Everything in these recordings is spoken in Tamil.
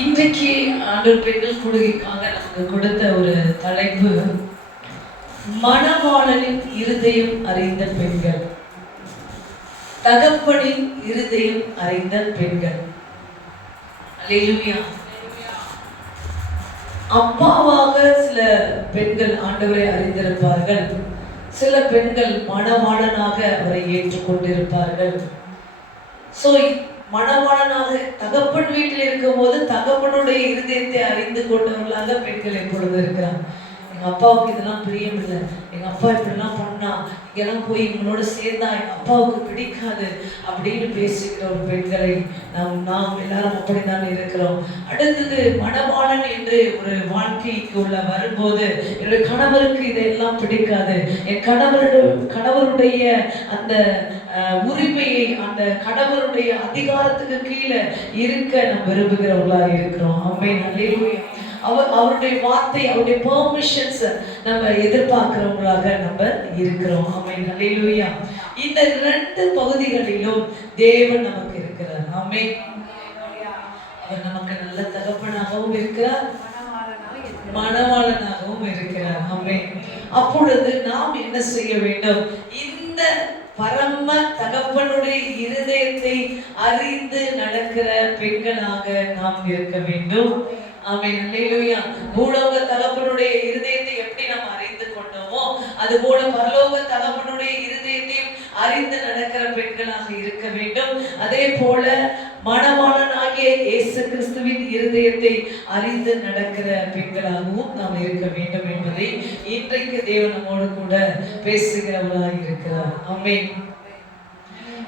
இன்றைக்கு ஆண்டவர் பெண்கள் கூடுகைக்காக நமக்கு கொடுத்த ஒரு தலைப்பு, மணவாளனின் இருதயம் அறிந்த பெண்கள். தகப்பனின் இருதயம் அறிந்த பெண்கள். அல்லேலூயா. அப்பாவாக சில பெண்கள் ஆண்டவரை அறிந்திருப்பார்கள். சில பெண்கள் மணவாளனாக அவரை ஏற்றுக்கொண்டிருப்பார்கள். மணவாளனாக தகப்பன் வீட்டில் இருக்கும் போது தகப்பனுடைய இருதயத்தை அறிந்து கொண்டவர்களாக பெண்கள் எப்பொழுது இருக்கிறாங்க. எங்க அப்பாவுக்கு இதெல்லாம் பிரியம் இல்லை, எங்க அப்பா இப்படிலாம் பண்ணா, இங்கெல்லாம் போய் இவங்களோட சேர்ந்தா எங்க அப்பாவுக்கு பிடிக்காது அப்படின்னு பேசுகிற ஒரு பெண்களை நாம் எல்லாரும் அப்படித்தான் இருக்கிறோம். அடுத்தது, மணவாளன் என்று ஒரு வாழ்க்கைக்கு உள்ள வரும்போது என்னுடைய கணவருக்கு இதெல்லாம் பிடிக்காது, என் கணவருடைய அந்த உரிமையை, அந்த கணவருடைய அதிகாரத்துக்கு கீழே இருக்க நாம் விரும்புகிறவர்களாக இருக்கிறோம். ஆமென், அல்லேலூயா. அவருடைய வார்த்தை, அவருடைய பெர்மிஷன்ஸ் நம்ம எதிர்பார்க்கிறவங்களாக நம்ம இருக்கிறோம். ஆமென், அல்லேலூயா. இந்த ரெண்டு பகுதிகளிலும் தேவன் நமக்கு இருக்கிறார். ஆமென். அவர் நமக்கு நல்ல தகப்பனாகவும் இருக்கிறார், மணவாளனாகவும் இருக்கிறார். ஆமென். அப்பொழுது நாம் என்ன செய்ய வேண்டும்? இந்த பரம தகப்பனுடைய இருதயத்தை அறிந்து நடக்கிற பெண்களாக நாம் இருக்க வேண்டும். ஆமென், அல்லேலூயா. பூலோக தகப்பனுடைய இருதயத்தை எப்படி நாம் அறிந்து கொண்டோமோ அது போல பரலோக தகப்பனுடைய இருதயத்தையும் அறிந்து நடக்கிற பெண்களாக இருக்க வேண்டும். அதே போல மணவாளனாகிய இயேசு கிறிஸ்துவின் இருதயத்தை அறிந்து நடக்கிற பெண்களாகவும் நாம் இருக்க வேண்டும் என்பதை இன்றைக்கு தேவன் நம்மோடு கூட பேசுகிறவராக இருக்கிறார். ஆமென்.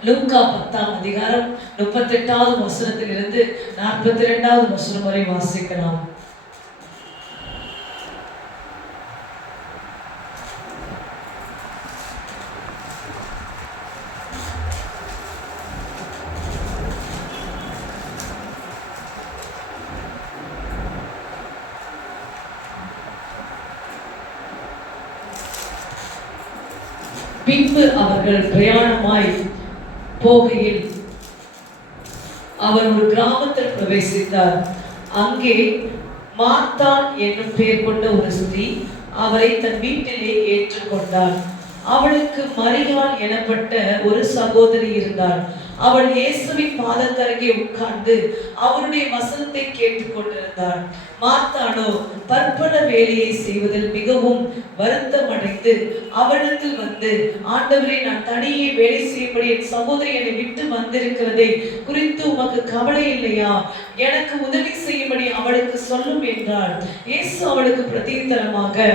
லூக்கா 10ஆம் அதிகாரம் 38வது வசனத்திலிருந்து 42வது வசனம் வரை வாசிக்கலாம். பின்பு அவர்கள் பிரயாணமாய் போகையில் அவர் ஒரு கிராமத்தில் பிரவேசித்தார். அங்கே மார்த்தாள் என்னும் பெயர் கொண்ட ஒரு ஸ்திரீ அவரை தன் வீட்டிலே ஏற்றுக்கொண்டார். அவளுக்கு மரியாள் எனப்பட்ட ஒரு சகோதரி இருந்தாள். அவள் இயேசுவின் பாதத்தருகே உட்கார்ந்து அவருடைய வசனத்தை கேட்டுக் கொண்டிருந்தாள். மார்த்தாளோ பற்பல வேலையை செய்வதில் மிகவும் வருத்தம் அடைந்து அவளிடத்தில் வந்து, ஆண்டவரே, நான் தனியே வேலை செய்யும்படி என் சகோதரி என்னை விட்டு வந்திருக்கிறதை குறித்து உமக்கு கவலை இல்லையா? எனக்கு உதவி செய்யும்படி அவளுக்கு சொல்லும் என்றாள். இயேசு அவளுக்கு பிரதியுத்தரமாக,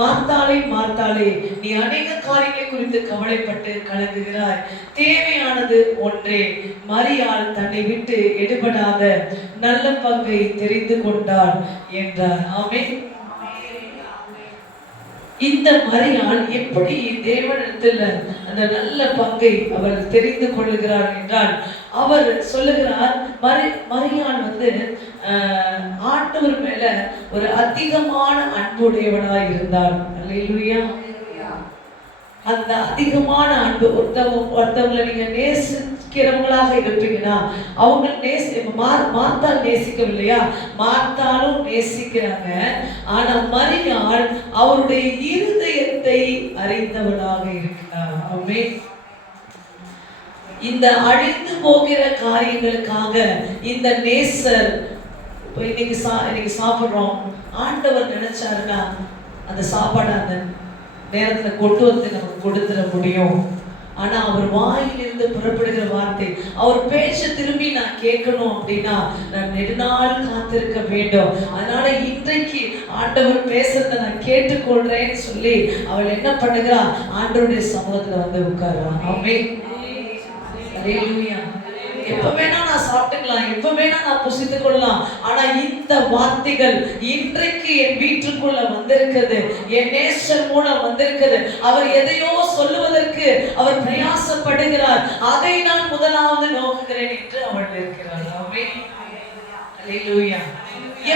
மார்த்தாளே, மார்த்தாளே, நீ அநேக காரியங்களை குறித்து கவலைப்பட்டு கலங்குகிறாய். தேவையானது ஒன்றே. மரியாள் தன்னை விட்டு எடுபடாத நல்ல பங்கை தெரிந்து கொண்டாள் என்றார். ஆமென். இந்த மரியாள் எப்படி தேவனிடத்தில் அந்த நல்ல பங்கை அவர் தெரிந்து கொள்ளுகிறார் என்றால், அவர் சொல்லுகிறார், மரியாள் ஆண்டவர் மேல ஒரு அதிகமான அன்புடையவனாய் இருந்தார். அல்லேலூயா. அந்த அதிகமான அன்பு, ஒருத்தவங்களை நீங்க நேசிக்கிறவங்களாக இருப்பீங்கன்னா அவங்க மார்த்தாள் நேசிக்கவில்லையா? மார்த்தாளும் நேசிக்கிறாங்க. ஆனா மரியாள் அவருடைய இருதயத்தை அறிந்தவளாக இருக்கிறார். ஆமென். இந்த அழிந்து போகிற காரியங்களுக்காக இந்த நேசர் இன்னைக்கு சாப்பிடுறோம், ஆண்டவர் நினைச்சாருன்னா அந்த சாப்பாடு அந்த நேரத்துல கொண்டு வந்து நமக்கு கொடுத்துட முடியும். ஆனா அவர் வாயிலிருந்து புறப்படுகிற வார்த்தை, அவர் பேச்ச திரும்பி நான் கேட்கணும் அப்படின்னா நான் நெடுநாள் காத்திருக்க வேண்டும். அதனால இன்றைக்கு ஆண்டவர் பேசுறத நான் கேட்டுக்கொள்றேன்னு சொல்லி அவள் என்ன பண்ணுகிறா? ஆண்டவருடைய சமூகத்துல வந்து உட்கார்றா. ஆமென், அல்லேலூயா. எப்ப வேணா நான் சாப்பிட்டுக்கலாம், எப்ப வேணா நான் புசித்துக் கொள்ளலாம். ஆனா இந்த வார்த்தைகள் இன்றைக்கு என் வீட்டுக்குள்ள வந்திருக்கிறது, என் நேசர் மூலம் வந்திருக்கிறது. அவர் எதையோ சொல்லுவதற்கு அவர் பிரயாசப்படுகிறார், அதை நான் முதலாவது நோக்குகிறேன் என்று அவள் இருக்கிறார். ஆமென், அல்லேலூயா.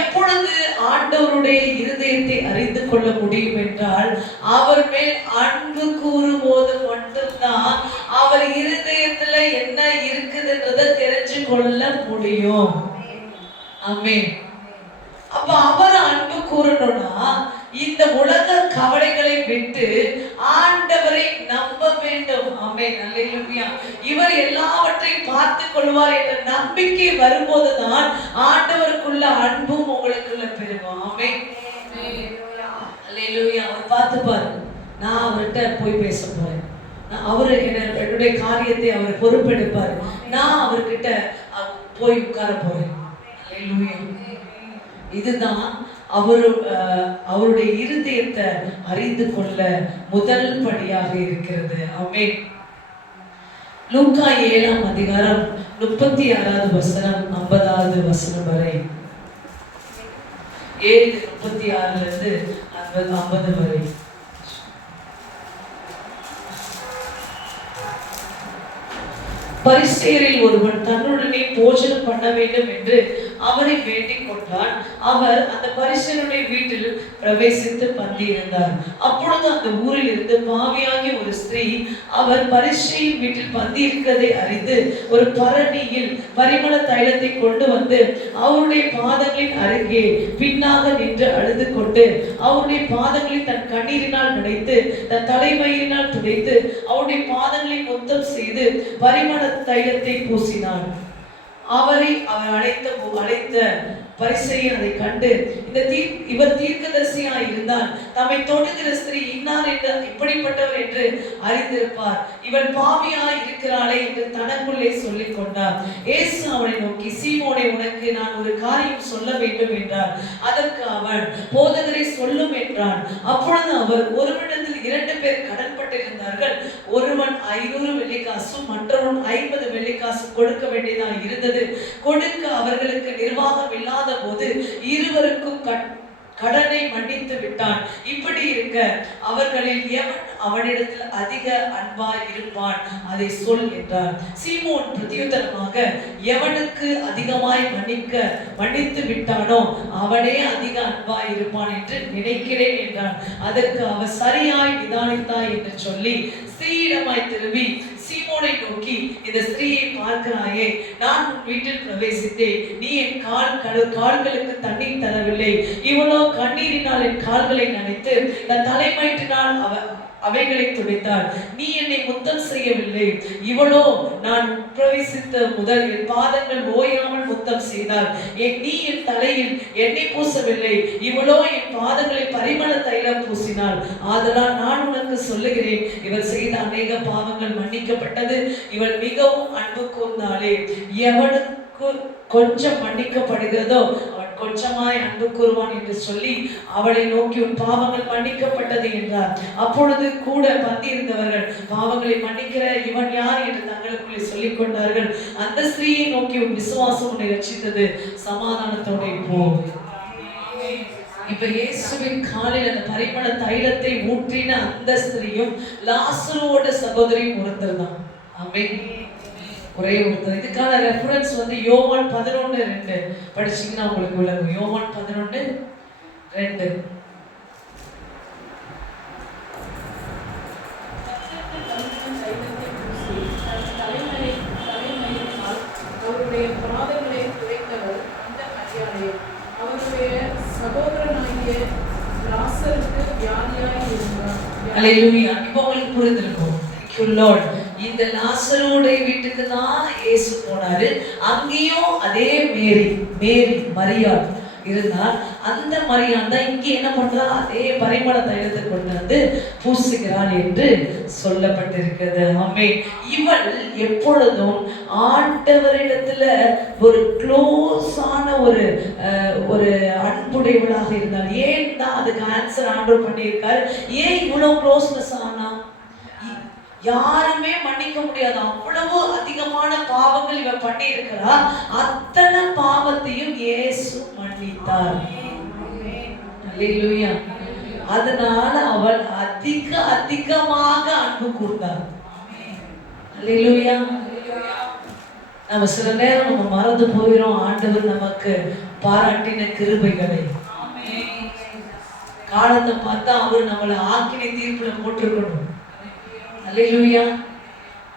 எப்பொழுது ஆண்டவருடைய இருதயத்தை அறிந்து கொள்ள முடியும் என்றால், அவர் மேல் அன்பு கூறும்போது மட்டும்தான் அவர் இருதயத்துல என்ன இருக்குதுன்றதை தெரிஞ்சு கொள்ள முடியும். ஆமென். அப்ப அவர் அன்பு கூறணும்னா இந்த உலக கவலைகளை விட்டு ஆண்டவரை நம்ப வேண்டும். ஆமென். அல்லேலூயா. இவர் எல்லாவற்றையும் பார்த்துக் கொள்வார் என்ற நம்பிக்கை வரும்போதுதான் ஆண்டவருக்குள்ள அன்பும் உங்களுக்குள்ள பெருகும். ஆமென். அல்லேலூயா. அவர் பார்த்துப்பாரு. நான் அவர்கிட்ட போய் பேச போறேன். அவரு என்னுடைய காரியத்தை அவர் பொறுப்பெடுப்பார். நான் அவர்கிட்ட போய் உட்கார போறேன். அல்லேலூயா. இதுதான் அவருடைய இருதயத்தை அறிந்து கொள்ள முதல் படியாக இருக்கிறது. ஆமென். லூக்கா 7ஆம் அதிகாரம் 36வது வசனம் 50வது வசனம் வரை, 7:36 50 வரை. பரிசேயரில் ஒருவன் தன்னுடனே போஜனம் பண்ண வேண்டும் என்று அவரை வேண்டிக் கொண்டான். அவர் அந்த பரிசேயருடைய வீட்டில் பிரவேசித்து பந்தி இருந்தார். அப்பொழுது அந்த ஊரில் இருந்து பாவியாகிய ஒரு ஸ்திரீ அவர் பரிசேயரின் வீட்டில் பந்தி இருக்கிறதை அறிந்து ஒரு பரணியில் பரிமள தைலத்தை கொண்டு வந்து அவருடைய பாதங்களின் அருகே பின்னாக நின்று அழுது கொண்டு அவருடைய பாதங்களை தன் கண்ணீரினால் நனைத்து தன் தலைமயிரினால் துடைத்து அவருடைய பாதங்களை முத்தம் செய்து பரிமள தைலத்தை பூசினான். அவர் அழைத்த பரிசேயர் அதை கண்டு இவர் தீர்க்கதரிசியாய் இருந்தால் தம்மை தொடுகிற ஸ்திரீ இன்னார் என்று இப்படிப்பட்டவர் என்று அறிந்திருப்பார், இவள் பாவியாய் இருக்கிறாளே என்று தனக்குள்ளே சொல்லிக் கொண்டார். இயேசு அவனை நோக்கி, சீமோனே, உனக்கு நான் ஒரு காரியம் சொல்ல வேண்டும் என்றார். அதற்கு அவன், போதகரை சொல்லும் என்றான். அப்பொழுது அவர், ஒருவனிடத்தில் 2 பேர் கடன்பட்டிருந்தார்கள். ஒருவன் 500 வெள்ளிக்காசும் மற்றவன் 50 வெள்ளிக்காசு கொடுக்க வேண்டியதாக இருந்தது. கொடுக்க அவர்களுக்கு நிர்வாகம் இல்லாத போது இருவருக்கும் கடனை மன்னித்து விட்டான். இப்படி இருக்க அவர்களில் எவன் அவனிடத்தில் அதிக அன்பாய் இருப்பான், அதை சொல் என்றார். சீமோன் பிரதியுத்தரமாக, எவனுக்கு அதிகமாய் மன்னித்து விட்டானோ அவனே அதிக அன்பாய் இருப்பான் என்று நினைக்கிறேன் என்றான். அதற்கு அவர், சரியாய் நிதானித்தாய் என்று சொல்லி ஸ்திரீயிடமாய் திரும்பி சீமோனை நோக்கி, இந்த ஸ்திரீயை பார்க்கிறாயே, நான் உன் வீட்டில் பிரவேசித்தேன். நீ என் கால்களுக்கு தண்ணீர் தரவில்லை. இவளோ கண்ணீரினால் என் கால்களை நனைத்து தன் தலைமயிற்றினால் அவைகளை துடைத்தாள். நீ என்னை முத்தம் செய்யவில்லை. இவளோ நான் பிரவேசித்த முதல் என் பாதங்கள் ஓயாமல் முத்தம் செய்தாள். நீ என் தலையில் எண்ணெய் பூசவில்லை. இவளோ என் பாதங்களை பரிமள தைலம் பூசினாள். ஆதலால் நான் உனக்கு சொல்லுகிறேன், இவள் செய்த அநேக பாவங்கள் மன்னிக்கப்பட்டது, இவள் மிகவும் அன்பு கூர்ந்தாளே. எவனுக்கு கொஞ்சம் மன்னிக்கப்படுகிறதோ அவன் கொஞ்சமாய் அன்பு கூறுவான் என்று சொல்லி அவளை நோக்கி, உன் பாவங்கள் மன்னிக்கப்பட்டது என்றார். அப்பொழுது கூட பந்தியிருந்தவர்கள், பாவங்களை மன்னிக்கிற இவன் யார் என்று தங்களுக்குள்ளே சொல்லிக் கொண்டார்கள். அந்த ஸ்திரீயை நோக்கி, உன் விசுவாசம் உன்னை ரட்சித்தது, சமாதானத்தோட போ. இப்ப இயேசுவின் காலில் அந்த பரிமள தைலத்தை ஊற்றின அந்த ஸ்திரீயும் லாசருவோட சகோதரியும் ஒருத்தர் தான். ஆமென். ஒரே ஒருத்தர். இதுக்கான ரெஃபரன்ஸ் யோவான் 11:2 படிச்சீங்கன்னா உங்களுக்கு விளங்கும். யோவான் 11:2. அவருடைய பாதங்களை துடைத்தவர் அந்த மரியாதை அவருடைய சகோதரனாகிய லாசருக்கு வியாதியாய் இருந்தார். அல்லேலூயா. இப்போ உங்களுக்கு புரிந்திருக்கும். Thank you Lord. இந்த லாசருடைய வீட்டுக்கு தான் இயேசு போனாரு. அங்கேயும் அதே மேரி மரியாள் இருந்தால் அந்த மரியாள் தான் இங்கே என்ன பண்றா, அதே பரிமள தைலத்தை கொண்டு வந்து பூசுகிறாள் என்று சொல்லப்பட்டிருக்கிறது. ஆமென். இவள் எப்பொழுதும் ஆண்டவரிடத்துல ஒரு க்ளோஸான ஒரு அன்புடையவளாக இருந்தாள். ஏன் தான் அதுக்கு ஆன்சர் ஆண்டவர் பண்ணியிருக்காரு. ஏன் இவ்வளவு க்ளோஸ்னஸ் ஆனா? யாருமே மன்னிக்க முடியாது, அவ்வளவு அதிகமான பாவங்கள் இவ பண்ணி இருக்கிறா. அத்தனை பாவத்தையும் இயேசு மன்னித்தார். அல்லேலூயா. அதனால அவள் அதிகமாக அன்பு கூர்ந்தார். அல்லேலூயா. நம்ம சில நேரம் நம்ம மறந்து போயிடும் ஆண்டவர் நமக்கு பாராட்டின கிருபைகளை. காலத்தை பார்த்தா அவர் நம்மளை ஆக்கினை தீர்ப்புல போட்டிருக்கணும். அல்லேலூயா.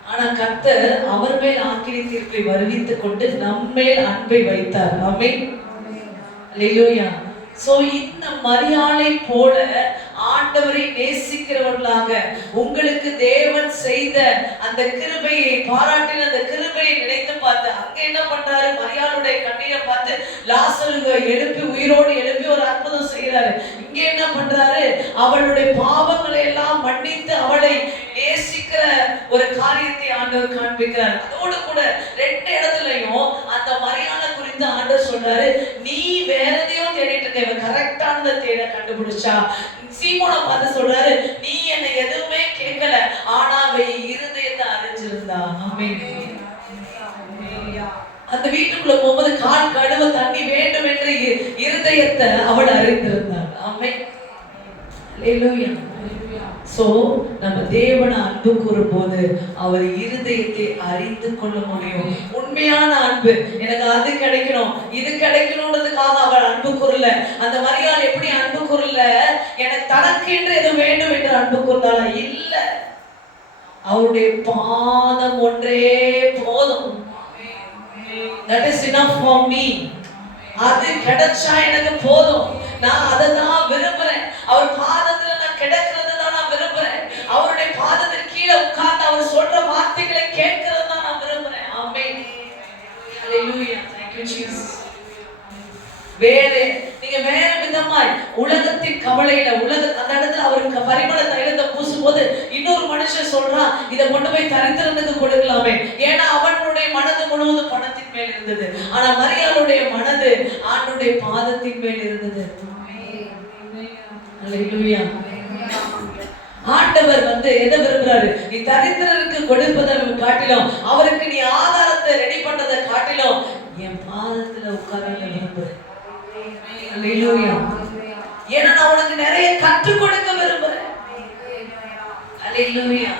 ஆனா கர்த்தர் அவர் மேல் ஆக்கினை தீர்ப்பை வருவித்துக் கொண்டு நம்மேல் அன்பை வைத்தார். ஆமென். அல்லேலூயா. சோ இந்த மரியாளை போல ஆண்டவரை நேசிக்கிறவர்களாக உங்களுக்கு தேவன் செய்த அந்த கிருபையை பாராட்டின அந்த கிருபையை நினைத்து பார்த்து அங்க என்ன பண்றாரு, மரியாளுடைய கண்ணீரை பார்த்து லாசருவை எழுப்பி உயிரோடு எழுப்பி ஒரு அற்புதம் செய்யறாரு. இங்க என்ன பண்றாரு, அவளுடைய பாவங்களை எல்லாம் மன்னித்து அவளை நேசிக்கிற ஒரு காரியத்தை ஆண்டவர் காண்பிக்கிறார். அதோடு கூட ரெண்டு இடத்துலயும் அந்த மரியாதை குறித்து ஆண்டவர் சொல்றாரு, நீ வேற எதையோ தேடிட்டு இருக்க, இவன் கரெக்டானதை தேட கண்டுபிடிச்சா. சீமோனை பார்த்து சொல்றாரு, நீ என்ன எதுவுமே கேட்கல, ஆனா அவ இருதயத்தை அறிஞ்சிருந்தா. ஆமென். அந்த வீட்டுக்குள்ள போகும்போது கால் கழுவ தண்ணி வேண்டும் என்று இருதயத்தை அவள் அறிந்திருந்தாள். ஆமென். அல்லேலூயா. சோ நம்ம தேவனை அன்பு கூறும்போது அவர் இருதயத்தை அறிந்து கொள்ள முடியும். உண்மையான அன்பு, எனக்கு அது கிடைக்கணும் இது கிடைக்கணும்ன்றதுக்காக அவள் அன்பு கூறல. அந்த மரியாள் எப்படி அன்பு கூறல, எனக்கு தனக்கு என்று எது வேண்டும் என்று அன்பு கூர்ந்தாளா? இல்ல, அவருடைய பாதம் ஒன்றே போதும். That is enough for me. அது கிடைச்சா எனக்கு போதும், நான் அதை தான் விரும்புறேன். அவர் பாதத்துல நான் கிடக்கிறது தான் நான் விரும்புறேன். அவருடைய பாதத்தின் கீழே உட்கார்ந்து அவர் சொல்ற வார்த்தைகளை கேட்கிறது தான் நான் விரும்புறேன். ஆமென். ஹalleluya. Thank you Jesus. நீங்க வேற விதமாய் உலகத்தின் கவலையில அந்த இடத்துல அவருக்கு பரிமள தைலத்தை பூசும் போது இன்னொரு மனுஷன் சொல்றான், இதை கொண்டு போய் தரித்திரனுக்கு கொடுக்கலாமே. ஏன்னா அவனுடைய மனது முழுவதும் பணத்தின் மேல் இருந்தது. ஆனா மரியாளுடைய மனது ஆண்டுடைய பாதத்தின் மேல் இருந்தது. அல்லேலூயா. ஆண்டவர் எதை விரும்புறாரு, நீ தரித்திரருக்கு கொடுப்பதை காட்டிலும் அவருக்கு நீ ஆதாரத்தை ரெடி பண்றதை காட்டிலும் என் பாதத்துல உட்கார விரும்புறேன். அல்லேலூயா. ஏன்னா நான் உனக்கு நிறைய கற்றுக் கொடுக்க விரும்புறேன். அல்லேலூயா.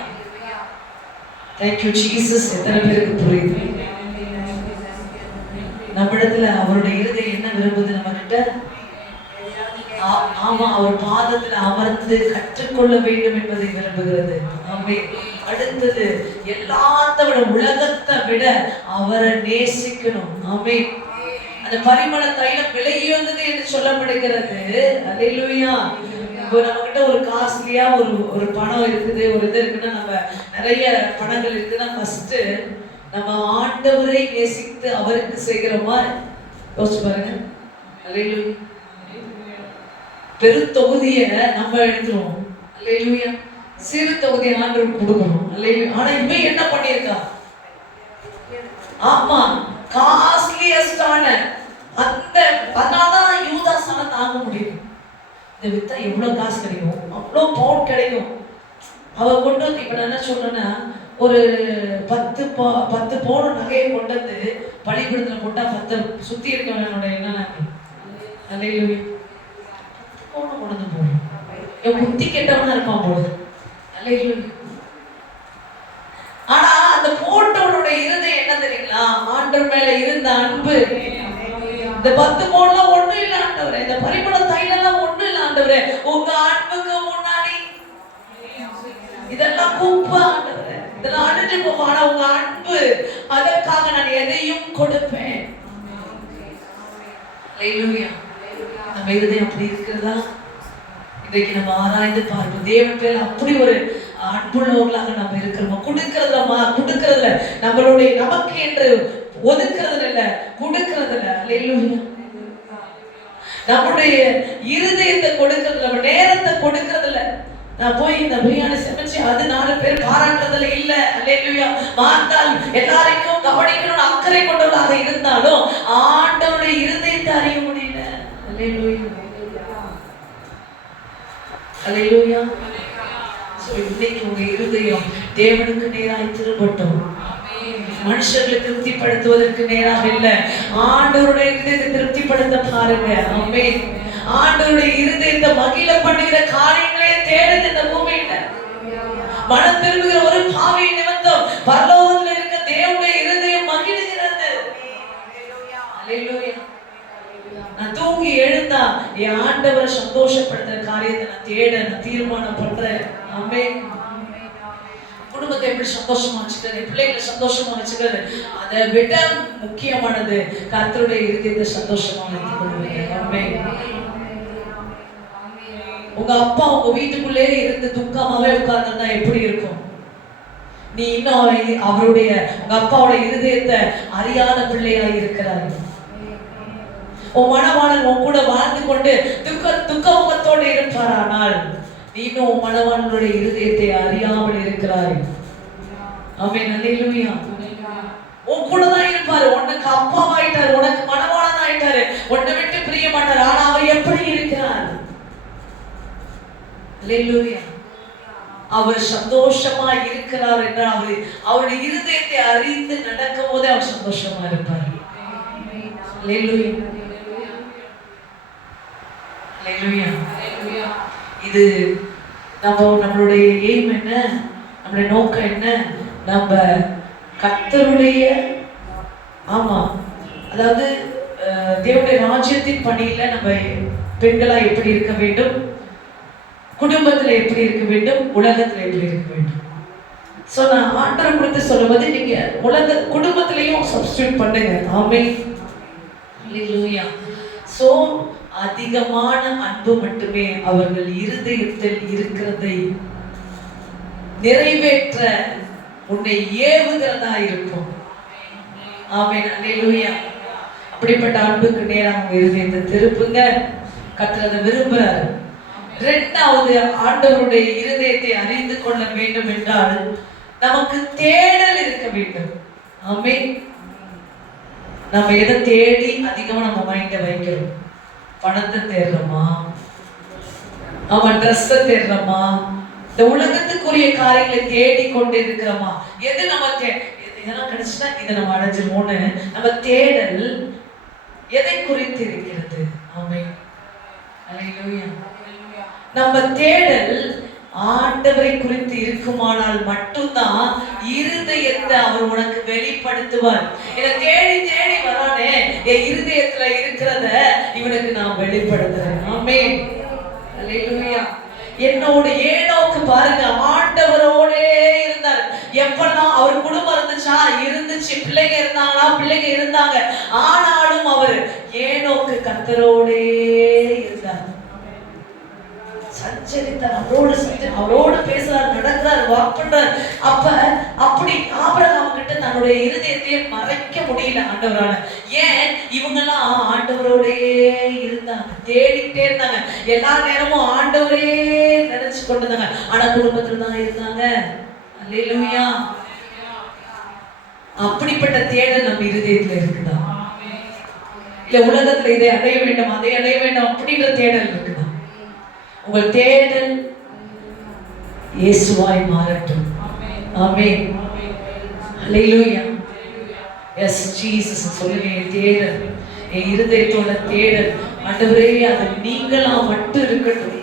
Thank you Jesus. எத்தனை பேருக்கு புரியுது? நம்மிடத்துல அவருடைய இருதயம் என்ன விரும்புது நம்ம கிட்ட? ஆமா, அவர் பாதத்துல அமர்ந்து கற்றுக்கொள்ள வேண்டும் என்பதை விரும்புகிறது. ஆமென். அடுத்தது எல்லாத்த விட உலகத்தை விட அவரை நேசிக்கணும். ஆமென். அந்த பரிமள தைலம் விலையுயர்ந்தது என்று சொல்லப்படுகிறது. அல்லேலூயா. இப்போ நம்ம கிட்ட ஒரு காஸ்ட்லியா ஒரு பணம் இருக்குது, ஒரு இது இருக்குன்னா, நம்ம நிறைய பணங்கள் இருக்குன்னா ஃபர்ஸ்ட் நம்ம ஆண்டவரை நேசித்து அவருக்கு செய்கிற மாதிரி யோசிச்சு பாருங்க. அல்லேலூயா. பெரு தொகுதியை நம்ம எடுத்துருவோம். அல்லேலூயா. சிறு தொகுதியை ஆண்டவருக்கு கொடுக்கணும். அல்லேலூயா. ஆனா இவன் என்ன பண்ணியிருக்கான்? ஆமா, காஸ்ட்லியஸ்டான அந்த அதனாலதான் யூதாஸால தாங்க முடியும். இந்த வித்தா எவ்வளவு காசு கிடைக்கும், அவ்வளவு பவுன் கிடைக்கும். அவ கொண்டு வந்து, இப்ப நான் என்ன சொல்றேன்னா, ஒரு 10 பவுன் நகையை கொண்டு வந்து பள்ளிக்கூடத்துல போட்டா 10 சுத்தி இருக்கவனோட என்ன அல்லேலூயா 10 பவுன் கொண்டு வந்து போடும். என் புத்தி கெட்டவனா இருப்பான் போது. அல்லேலூயா. ஆனா அந்த போட்டவனுடைய இருதயம் என்ன தெரியுங்களா? ஆண்டவர் மேல இருந்த அன்பு. இந்த 10 பவுன்லாம் ஒண்ணும் இல்ல ஆண்டவரே, இந்த பரிமள தைலம் ஒண்ணும் இல்ல ஆண்டவரே, உங்க அன்புக்கு முன்னாடி இதெல்லாம் குப்பை ஆண்டவரே, இதெல்லாம் அழிஞ்சு போகும். ஆனா உங்க அன்பு, அதற்காக நான் எதையும் கொடுப்பேன். அல்லேலூயா. நம்ம இருதயம் அப்படி இருக்கிறதா? இன்றைக்கு நம்ம ஆராய்ந்து பார்ப்போம். தேவன் பேர் அப்படி ஒரு அன்புள்ளவர்களாக நம்ம இருக்கிறோம். கொடுக்கறதுல நம்மளுடைய நமக்கு என்று ஒதுக்குறதுல இல்ல, கொடுக்கறதுல. அல்லேலூயா. நம்முடைய இருதயத்தை கொடுக்கறதுல, நம்ம நேரத்தை கொடுக்கறதுல. நான் போய் இந்த பிரியாணி சமைச்சு அது 4 பேர் பாராட்டுறதுல இல்ல. அல்லேலூயா. மார்த்தால் எல்லாரையும் கவனிக்கணும்னு அக்கறை கொண்டவளாக இருந்தாலும் ஆண்டவருடைய இருதயத்தை அறிய முடியல. அல்லேலூயா. அல்லேலூயா. இன்னைக்கு உங்க இருதயம் தேவனுக்கு நேராய் திரும்பட்டும். மனுஷர்களை திருப்திப்படுத்துவதற்கு நேராக இல்ல, ஆண்டவருடைய இருதயத்தை திருப்திப்படுத்த பாருங்க. ஆமென். ஆண்டவருடைய இருதயத்தை மகிழ பண்ணுகிற காரியங்களே தேடுது இந்த பூமியில. மனம் திரும்புகிற ஒரு பாவி நிமித்தம் பரலோகத்தில் இருக்க தேவனுடைய இருதயம் மகிழுகிறது. அல்லேலூயா. நான் தூங்கி எழுந்தா என் ஆண்டவரை சந்தோஷப்படுத்துற காரியத்தை நான் தேட நான் தீர்மானம் பண்றேன். ஆமென். குடும்பத்தை எப்படி சந்தோஷமா வச்சுக்கிறது, பிள்ளைகளை சந்தோஷமா வச்சுக்கிறது, அதை விட முக்கியமானது கர்த்தருடைய இருதயத்தை சந்தோஷமா வைத்துக்கொள்வது. உங்க அப்பா உங்க வீட்டுக்குள்ளே இருந்து துக்கமாவே உட்கார்ந்துருந்தா எப்படி இருக்கும்? நீ இன்னும் அவருடைய உங்க அப்பாவோட இருதயத்தை அறியாத பிள்ளையாய் இருக்கிறாய். உன் மணவாளன் உன் கூட வாழ்ந்து கொண்டு துக்க முகத்தோடு இருப்பாரானால் நீ இன்னும் உன் மணவாளனுடைய இருதயத்தை அறியாமல் இருக்கிறாய். ஆமென், அல்லேலூயா. உன் கூட தான் இருப்பாரு, உனக்கு அப்பாவாயிட்டாரு, உனக்கு மணவாளன் ஆயிட்டாரு, உன்னை விட்டு பிரிய மாட்டாரு. ஆனா அவர் எப்படி இருக்கிறார்? அல்லேலூயா. அவர் சந்தோஷமா இருக்கிறார் என்றால் அவருடைய இருதயத்தை அறிந்து நடக்கும் போதே அவர் சந்தோஷமா இருப்பார். அல்லேலூயா, அல்லேலூயா. இது நம்மளுடைய எய்ம் என்ன, நம்மளுடைய நோக்கம் என்ன? நம்ம கர்த்தருடைய அதாவது தேவனுடைய ராஜ்யத்தின் பணியில நம்ம பெண்களா எப்படி இருக்க வேண்டும், குடும்பத்துல எப்படி இருக்க வேண்டும், உலகத்துல எப்படி இருக்க வேண்டும். சோ நான் ஆண்டவர் குறித்து சொல்லும்போது நீங்க குடும்பத்திலையும் சப்ஸ்டிட்யூட் பண்ணுங்க. ஆமென், அல்லேலூயா. சோ அதிகமான அன்பு மட்டுமே அவர்கள் இருதயத்தில் இருக்கிறதை நிறைவேற்ற உன்னை ஏவுகிறதா இருக்கும். ஆமென், அல்லேலூயா. அப்படிப்பட்ட அன்புக்கு நேராக உங்க இருதயத்தை திருப்புங்க. கர்த்தர் அதை விரும்புறாரு. இரண்டாவது, ஆண்டவருடைய இருதயத்தை அறிந்து கொள்ள வேண்டும் என்றால் நமக்கு தேடல் இருக்க வேண்டும். ஆமென். நம்ம எதை தேடி அதிகமா நம்ம மைண்ட வைக்கிறோம்? பணத்தை தேடுறோமா, ட்ரெஸ்ஸை தேடுறோமா, இந்த உலகத்துக்குரிய காரியங்களை தேடி கொண்டு இருக்கிறோமா? எது நம்ம இதெல்லாம் கிடைச்சுன்னா இதை நம்ம அடைஞ்சிருமோன்னு நம்ம தேடல் எதை குறித்து இருக்கிறது? ஆமென், அல்லேலூயா. நம்ம தேடல் ஆண்டவரை குறித்து இருக்குமானால் மட்டும்தான் இருதயத்தை அவர் உனக்கு வெளிப்படுத்துவார். என்னை தேடி தேடி வரானே, என் இருதயத்துல இருக்கிறத இவனுக்கு நான் வெளிப்படுத்துறேன். ஆமென், அல்லேலூயா. என்னோட ஏனோக்கு பாருங்க, ஆண்டவரோடே இருந்தார். எப்பெல்லாம் அவர் குடும்பம் இருந்துச்சு, பிள்ளைங்க இருந்தாங்களா, பிள்ளைங்க இருந்தாங்க. ஆனாலும் அவர் ஏனோக்கு கர்த்தரோடே இருந்தார், சஞ்சரித்தார், அவரோடு பேசுறார், நடக்கிறார், வாக் பண்றார். அப்படி ஆபிரகாம் கிட்ட தன்னுடைய இருதயத்தையே மறைக்க முடியல ஆண்டவரால. ஏன்? இவங்கெல்லாம் ஆண்டவரோடே இருந்தாங்க, தேடிட்டே இருந்தாங்க, எல்லா நேரமும் ஆண்டவரே நினைச்சு கொண்டிருந்தாங்க. ஆனா குடும்பத்துல தான் இருந்தாங்க. அல்லேலூயா. அப்படிப்பட்ட தேடல் நம்ம இருதயத்துல இருக்குதா? இல்ல உலகத்துல இதை அடைய வேண்டும், அதை அடைய வேண்டும் அப்படின்ற தேடல் இருக்குதா? உங்கள் தேடல் இயேசுவாய் மாறட்டும். ஆமென், அல்லேலூயா. எஸ் ஜீசஸ் சொல்லுங்க. என் தேடல், என் இருதயத்தோட தேடல் ஆண்டவரே அது நீங்களா மட்டும் இருக்கட்டும்.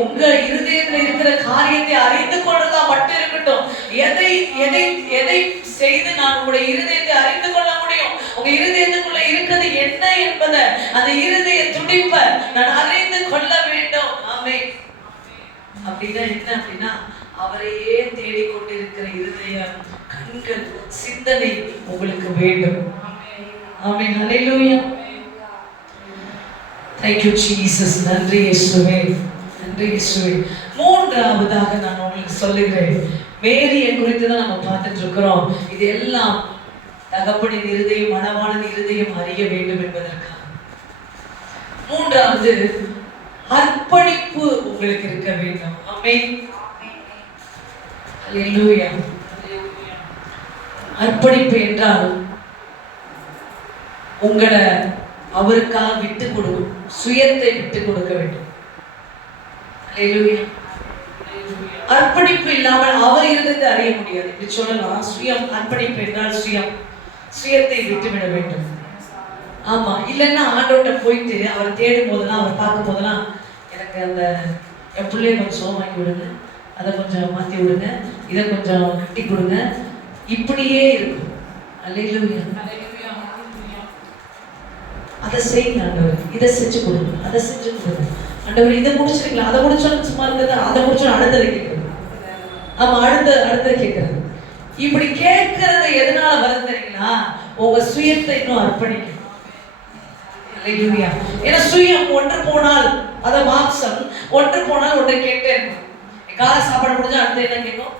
உங்க இருதயத்துல இருக்கிற காரியத்தை அறிந்து கொள்றதா மட்டும் இருக்கட்டும். எதை எதை எதை செய்து நான் உங்களுடைய இருதயத்தை அறிந்து கொள்ள முடியும்? உங்க இருதயத்துக்குள்ள இருக்கிறது என்ன என்பதை, அந்த இருதய துடிப்ப நான் அறிந்து கொள்ள வேண்டும். ஆமென். அப்படின்னா என்ன? அப்படின்னா அவரையே தேடிக்கொண்டிருக்கிற இருதயம், கண்கள், சிந்தனை உங்களுக்கு வேண்டும். ஆமென், அல்லேலூயா. Thank you Jesus. நன்றி இயேசுவே, நன்றி இயேசுவே. மூன்றாவதாக நான் உங்களுக்கு சொல்லுகிறேன், மேரியை குறித்து தான் நம்ம பார்த்துட்டு இருக்கிறோம். இது எல்லாம் தகப்பனின் இருதயம், மணவாளன் இருதயம் அறிய வேண்டும் என்பதற்காக. மூன்றாவது, அர்ப்பணிப்பு உங்களுக்கு இருக்க வேண்டும். ஆமென், அல்லேலூயா. அர்ப்பணிப்பு என்றால் உங்களை அவருக்காக விட்டு கொடுக்கும், சுயத்தை விட்டு கொடுக்க வேண்டும். அல்லேலூயா. அர்ப்பணிப்பு இல்லாமல் அவர் இருந்ததை அறிய முடியாது. இப்படி சொல்லலாம். சுயம், அர்ப்பணிப்பு என்றால் சுயத்தை விட்டுவிட வேண்டும். ஆமா, இல்லைன்னா ஆண்டோட்ட போயிட்டு அவர் தேடும் போதெல்லாம், அவர் பார்க்கும் போதெல்லாம், எனக்கு அந்த என் பிள்ளைய கொஞ்சம் சோமாக்கி விடுங்க, அதை கொஞ்சம் மாற்றி விடுங்க, இதை கொஞ்சம் கட்டி கொடுங்க, இப்படியே இருக்கும். அல்லேலூயா. அதை செய்யுங்க ஆண்டவர், இதை செஞ்சு கொடுங்க, அதை செஞ்சு கொடுங்க ஆண்டவர், இதை முடிச்சிருக்கலாம், அதை முடிச்சோன்னு சும்மா இருக்கிறது, அதை முடிச்சோன்னு அடுத்தது கேட்குது. ஆமா, அடுத்த கேட்கறது. இப்படி கேட்கறது எதனால வருது தெரியுங்களா? உங்க சுயத்தை இன்னும் அர்ப்பணிக்கணும். அல்லேலூயா. ஏன்னா சுயம் ஒன்று போனால், அத மாம்சம் ஒன்று போனால் ஒன்றை கேட்டே இருக்கும். காலை சாப்பாடு முடிஞ்சா அடுத்து என்ன கேட்கும்?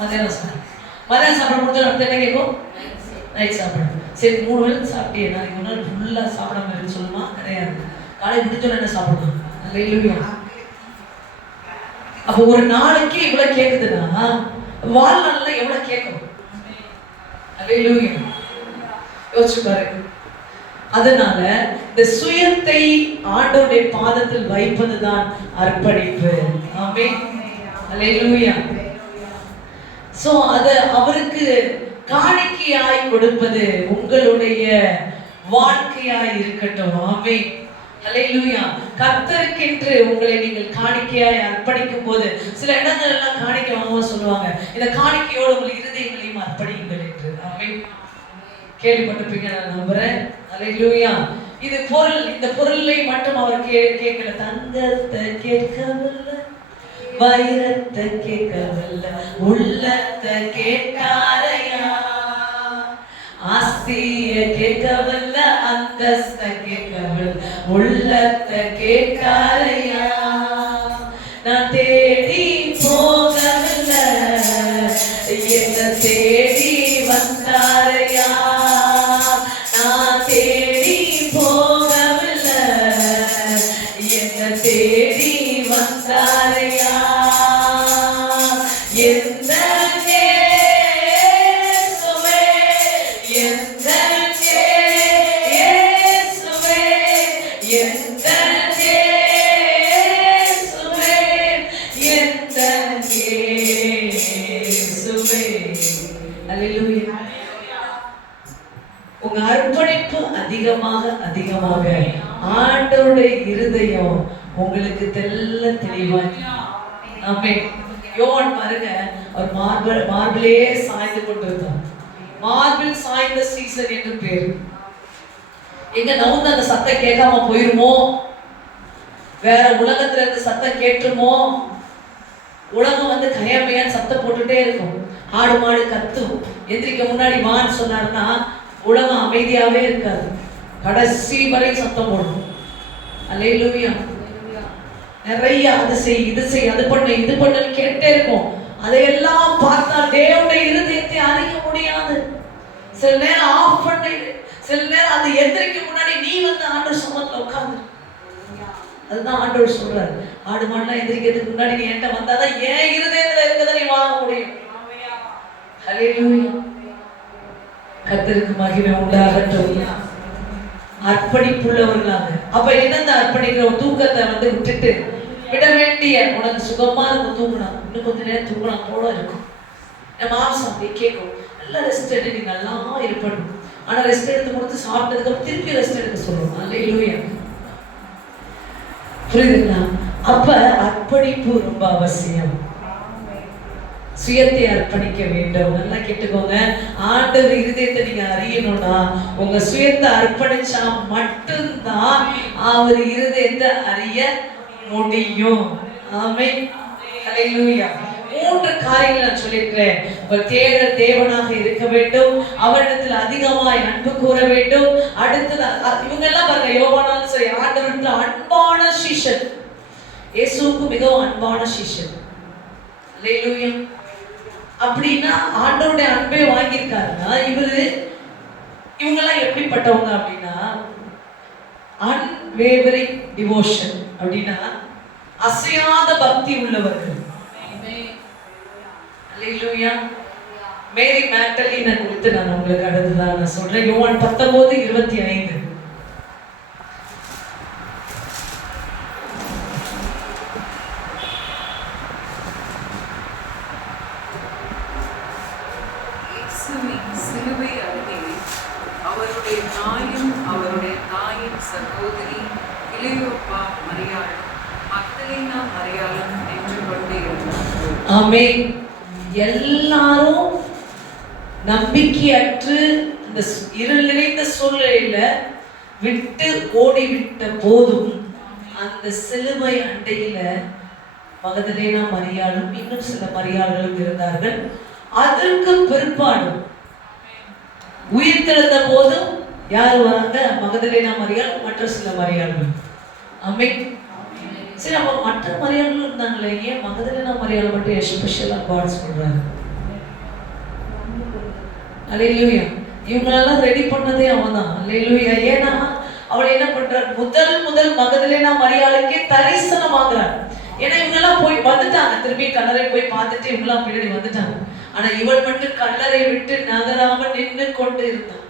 மதியானம் சாப்பாடு. மதியானம் சாப்பாடு முடிஞ்சா அடுத்து என்ன கேட்கும்? நைட் சாப்பாடு. சரி, 3 வேளை சாப்பிட்டியே, நாளைக்கு ஒரு நாள் ஃபுல்லா சாப்பிடாம இருந்து சொல்லுமா? கிடையாது. காலை முடிஞ்சோன்னு என்ன சாப்பிடணும்? அல்லேலூயா. அப்போ ஒரு நாளைக்கு இவ்வளவு கேக்குதுன்னா வாழ்நாள்ல எவ்வளவு கேட்கும்? அல்லேலூயா. யோசிச்சு பாருங்க. அதனால இந்த சுயத்தை ஆண்டவருடைய பாதத்தில் வைப்பதுதான் அர்ப்பணிப்பு. ஆமென். அல்லேலூயா. சோ அத அவருக்கு காணிக்கையாய் கொடுப்பது உங்களுடைய வாழ்க்கையாய் இருக்கட்டும். ஆமென். அல்லேலூயா. கர்த்தருக்கென்று உங்களை நீங்கள் காணிக்கையாய் அர்ப்பணிக்கும் போது சில இடங்கள் எல்லாம் காணிக்கை வாங்குவோம் சொல்லுவாங்க, இந்த காணிக்கையோடு உங்கள் இருதயங்களையும் அர்ப்பணியுங்கள் என்று. ஆமென். கேள்விப்பட்டிருப்பீங்க நான் நம்புறேன். அல்லேலூயா. இது பொருள், இந்த பொருளை மட்டும் அவர் கேட்கல. தங்கத்தை கேட்கவில்லை, வைரத்தை கேட்கவில்லை, உள்ளத்தை கேட்காரையா. ஆஸ்திய கேட்கவில்லை, அந்தஸ்த கேட்கவில்லை, உள்ளத்தை கேட்காரையா. நான் தேடி போகவில்லை, என்ன தேடி வந்தாரையா. நான் தேடி போகவில்லை, என்ன தேடி வந்தாரையா. எந்த உங்க அர்ப்பணிப்பு அதிகமாக அதிகமாக ஆண்டவருடைய இருதயம் உங்களுக்கு தெல்ல தெளிவாய். ஆமென். யோவான் பாருங்க, அவர் மார்பிளே சாய்ந்து கொண்டிருந்தார். மார்பிள் சாய்ந்த சீசன் என்று பேரு. எங்க நவுந்து அந்த சத்தம் கேட்காம போயிருமோ, வேற உலகத்துல இருந்து சத்தம் கேட்டுருமோ. உலகம் வந்து கையமையான்னு சத்தம் போட்டுட்டே இருக்கும். ஆடு மாடு கத்தும். எந்திரிக்க முன்னாடி வான்னு சொன்னாருன்னா உலகம் அமைதியாவே இருக்காது. கடைசி வரை சத்தம் போடும். அல்லேலூயா. நிறைய அது செய், இது செய், அது பண்ணு, இது பண்ணுன்னு கேட்டே இருக்கும். அதையெல்லாம் பார்த்தா தேவனுடைய இருதயத்தை அறிய முடியாது. சில நேரம் ஆஃப் பண்ணிடு, சில நேரம் அது எந்திரிக்க முன்னாடி நீ வந்து ஆண்டவர் சமத்துல உட்கார்ந்து. அதுதான் ஆண்டவர் சொல்றாரு, ஆடு மாடுலாம் எந்திரிக்கிறதுக்கு முன்னாடி நீ என்கிட்ட வந்தாதான் ஏன் இருதயத்துல இருக்கதை நீ வாங்க முடியும். அல்லேலூயா. கர்த்தருக்கு மகிமை உண்டாகட்டும். அர்ப்பணிப்புள்ளவர்களாக. அப்ப என்னந்த அர்ப்பணிக்கிற தூக்கத்தை வந்து விட்டுட்டு விட வேண்டிய, உனக்கு சுகமா இருக்கும் தூங்கணும், இன்னும் கொஞ்ச நேரம் தூங்கணும் போல இருக்கும். மாம்சம் அப்படி கேட்கும், நல்லா ரெஸ்ட் எடுத்து நீ நல்லா இருப்பணும். ஆனா ரெஸ்ட் எடுத்து முடித்து சாப்பிட்டதுக்கு அப்புறம் திருப்பி ரெஸ்ட் எடுக்க சொல்லுவோம். அல்லேலூயா. புரியுதுங்களா? அப்ப அர்ப்பணிப்பு ரொம்ப அவசியம். சுயத்தை அர்ப்பணிக்க வேண்டும். நல்லா கேட்டுக்கோங்க. ஆண்டவர் இருதயத்தை நீங்க அறியணும்னா உங்க சுயத்தை அர்ப்பணிச்சா மட்டும்தான் அவர் இருதயத்தை அறிய முடியும். ஆமென். அல்லேலூயா. 3 காரியங்கள் நான் சொல்லியிருக்கிறேன். உங்கள் தேடல் தேவனாக இருக்க வேண்டும், அவரிடத்தில் அதிகமாய் அன்பு கூற வேண்டும். அடுத்தது இவங்க எல்லாம் பாருங்க, யோவானாலும் சரி, ஆண்டவருக்கு அன்பான சீஷன், இயேசுவுக்கு மிகவும் அன்பான சீஷன். அல்லேலூயா. அப்படின்னா ஆண்டவருடைய அன்பை வாங்கியிருக்காருன்னா இவங்கெல்லாம் எப்படிப்பட்டவங்க அப்படின்னா, அன்வேவரிங் டிவோஷன் அப்படின்னா அசையாத பக்தி உள்ளவர்கள். அல்லேலூயா. மேரி மேக்டலினை குறித்து நான் உங்களுக்கு அடுத்ததான் நான் சொல்றேன். யோவான் 19:25. சிலுவை அருகே அவருடைய தாயும் அவருடைய தாயின் சகோதரி கிளியோப்பா மரியாள் மக்தலேனா மரியாளும் நின்று கொண்டே இருந்தார்கள். ஆமென். எல்லாரும் நம்பிக்கையற்று இந்த இருள் நிறைந்த சூழ்நிலையில விட்டு ஓடிவிட்ட போதும் அந்த சிலுவை அண்டையில மகதலேனா மரியாளும் இன்னும் சில மரியாள்களும் இருந்தார்கள். அதற்கு பிற்பாடு உயிர்த்தெழுந்த போதும் யார் வராங்க? மகதலேனா மரியாள், மற்ற சில மரியாள்கள். ஆமென். சரி, அப்ப மற்ற மரியாள்களும் இருந்தாங்களே, ஏன் மகதலேனா மரியாள் மட்டும் ஸ்பெஷலா காட் சொல்றாரு? அல்லேலூயா. இவங்களெல்லாம் ரெடி பண்ணதே அவன் தான். அல்லேலூயா. ஏன்னா அவளை என்ன பண்றார்? முதல் மகதலேனா மரியாளுக்கே தரிசனமாகிறார். ஏன்னா இவங்கெல்லாம் போய் வந்துட்டாங்க, திரும்பி கல்லறை போய் பார்த்துட்டு இவங்கெல்லாம் பின்னாடி வந்துட்டாங்க. ஆனா இவள் மட்டும் கல்லறை விட்டு நகராம நின்று கொண்டு இருந்தான்.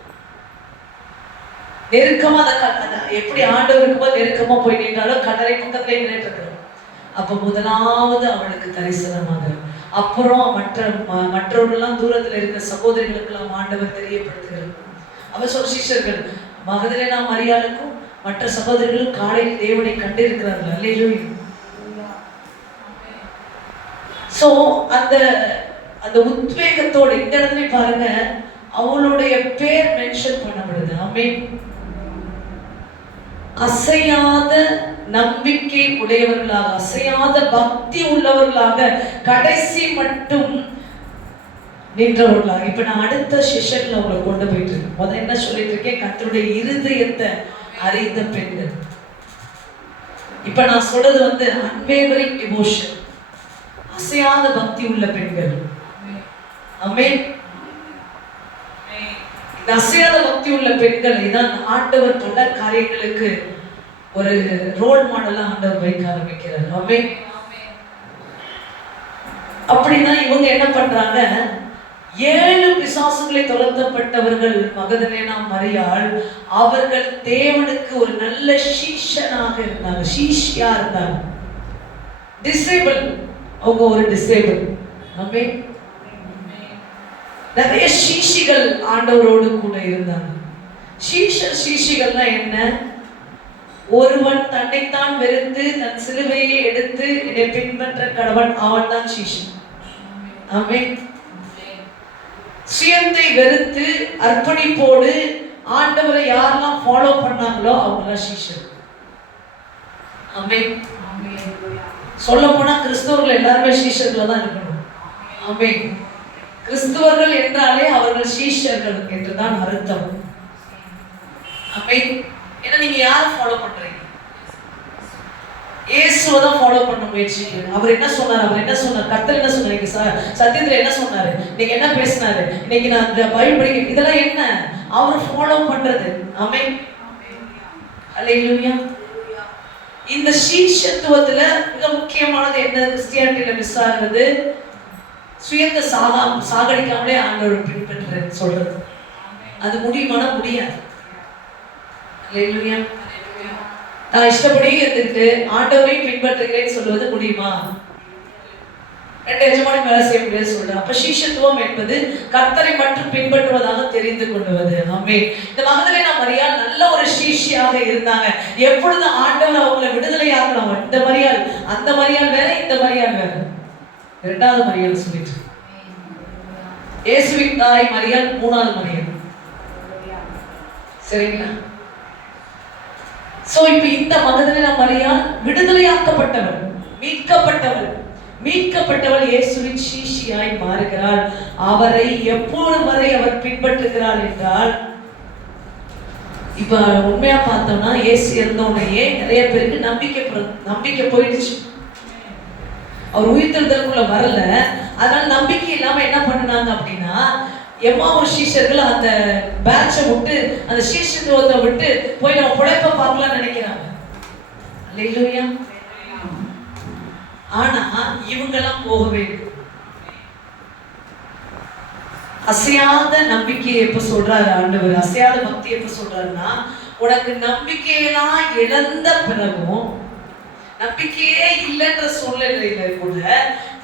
நெருக்கமா அந்த எப்படி ஆண்டவருக்கு போது நெருக்கமா போய் நின்றாலும் கல்லறை பக்கத்துல நின்றுட்டு இருக்கிறோம். அப்ப முதலாவது அவளுக்கு தரிசனமாக, அப்புறம் மற்றவர்களெல்லாம் தூரத்துல இருக்கிற சகோதரிகளுக்கெல்லாம் ஆண்டவர் தெரியப்படுத்துகிறார். அவர் சொல்ற சிஷ்யர்கள் மகதலேனா மரியாளுக்கும் மற்ற சகோதரிகளும் காலையில் தேவனை கண்டு இருக்கிறார்கள். அல்லேலூயா. சோ அந்த உத்வேகத்தோட இந்த இடத்துல பாருங்க, அவளுடைய பேர் மென்ஷன் பண்ணப்படுது. ஆமென். அசையாத நம்பிக்கை உடையவர்களாக, அசையாத பக்தி உள்ளவர்களாக, கடைசி மட்டும் நின்றவர்களாக. இப்ப நான் அடுத்த செஷன்ல உங்களை கொண்டு போயிட்டு இருக்கேன். முதல்ல என்ன சொல்லிட்டு இருக்கேன்? கர்த்தருடைய இருதயத்தை அறிந்த பெண்கள். இப்ப நான் சொல்றது அன்வேவரிங் டிவோஷன், அசையாத பக்தி உள்ள பெண்கள். ஆமென். இந்த அசையாத பக்தி உள்ள பெண்களை தான் ஆண்டவர் பல காரியங்களுக்கு ஒரு ரோல் மாடலா ஆண்டவர் வைக்க ஆரம்பிக்கிறார். ஆமென். அப்படின்னா இவங்க என்ன பண்றாங்க? 7 பிசாசுகளை துரத்தப்பட்டவர்கள் மகதலேனா மரியாள், அவர்கள் தேவனுக்கு ஒரு நல்ல சீஷனாக இருந்தாங்க, சீஷியா இருந்தாங்க. டிசேபிள், அவங்க ஒரு டிசேபிள். ஆமென். நிறைய சீஷிகள் ஆண்டவரோடு கூட இருந்தாங்க. சீஷிகள்னா என்ன? ஒருவன் தன்னைத்தான் வெறுத்து தன் சிலுவையை எடுத்து என்னை பின்பற்ற கடவன், அவன் தான் சீஷன். ஆமென். சுயத்தை வெறுத்து அர்ப்பணிப்போடு ஆண்டவரை யாரெல்லாம் ஃபாலோ பண்ணாங்களோ அவங்களாம் சீஷர். ஆமென். சொல்ல போனா கிறிஸ்தவர்கள் எல்லாருமே சீஷர்கள் தான் இருக்கணும். ஆமென். கிறிஸ்தவர்கள் என்றாலே அவர்கள் சீஷர்கள் என்றுதான் அர்த்தம். ஆமென். ஏன்னா நீங்க யாரை ஃபாலோ பண்றீங்க? இயேசுவை தான் ஃபாலோ பண்ண முயற்சிக்கிறீங்க. அவர் என்ன சொன்னார்? கர்த்தர் என்ன சொன்னாரு? சத்தியத்துல என்ன சொன்னாரு? நீங்க என்ன பேசினாரு? இன்னைக்கு நான் பைபிள் படிக்க, இதெல்லாம் என்ன? அவர் ஃபாலோ பண்றது. ஆமென். அல்லேலூயா. இந்த சீஷத்துவத்துல மிக முக்கியமானது என்ன? கிறிஸ்டியானிட்டியில மிஸ் ஆகுறது சுயத்தை சாகடிக்காமலே ஆண்டவர் பின்பற்றுறேன்னு சொல்றது. அது முடியுமானா முடியாது. அல்லேலூயா. நான் இஷ்டப்படி இருந்துட்டு ஆண்டவரையும் பின்பற்றுகிறேன்னு சொல்வது முடியுமா? 2 எஜமானி வேலை செய்ய முடியாது சொல்றேன். அப்ப சீஷத்துவம் என்பது கர்த்தரை மட்டும் பின்பற்றுவதாக தெரிந்து கொள்வது. ஆமென். இந்த மகதலேனா மரியாள் நல்ல ஒரு சீஷியாக இருந்தாங்க. எப்பொழுது ஆண்டவர் அவங்களை விடுதலையாக்கலாம், இந்த மரியாள் அந்த மரியாள் வேற, இந்த மரியாள் வேற. 2வது மரியாள் சொல்லிட்டு இயேசுவின் தாய் மரியாள், 3வது மரியாள். சரிங்களா? சோ இப்ப இந்த மகதலேனா மரியாள் விடுதலையாக்கப்பட்டவள், மீட்கப்பட்டவள் இயேசுவின் சீஷியாய் மாறுகிறாள். அவரை எப்போது வரை அவர் பின்பற்றுகிறாள் என்றால், இப்ப உண்மையா பார்த்தோம்னா இயேசு இருந்தோடனே நிறைய பேருக்கு நம்பிக்கை போயிடுச்சு. அவர் உயிர்த்தெழுதலுக்குள்ள வரல, அதனால நம்பிக்கை இல்லாம என்ன பண்ணாங்க அப்படின்னா, எம்மாவூர் சீஷர்கள் அந்த பேட்சை விட்டு, அந்த சீஷத்துவத்தை விட்டு போய் நம்ம பிழைப்ப பார்க்கலாம்னு நினைக்கிறாங்க. அல்லேலூயா. ஆனா இவங்கெல்லாம் போகவே இல்லை. அசையாத நம்பிக்கையை எப்ப சொல்றாரு ஆண்டவர்? அசையாத பக்தி எப்ப சொல்றாருன்னா, உனக்கு நம்பிக்கையெல்லாம் இழந்த பிறகும், நம்பிக்கையே இல்லைன்ற சூழ்நிலையில கூட